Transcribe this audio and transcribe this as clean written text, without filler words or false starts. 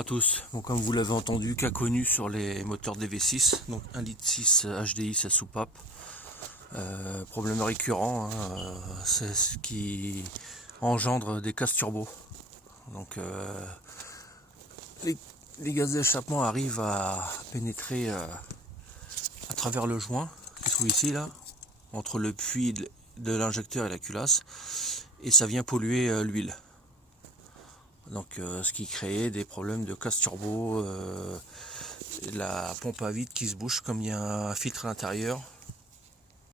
à tous. Bon, comme vous l'avez entendu, cas connu sur les moteurs DV6, donc 1,6 litre HDI, sa soupape. Problème récurrent, hein, c'est ce qui engendre des casses turbo. Donc les gaz d'échappement arrivent à pénétrer à travers le joint qui se trouve ici, là, entre le puits de l'injecteur et la culasse, et ça vient polluer l'huile. Donc ce qui crée des problèmes de casse turbo, la pompe à vide qui se bouche comme il y a un filtre à l'intérieur,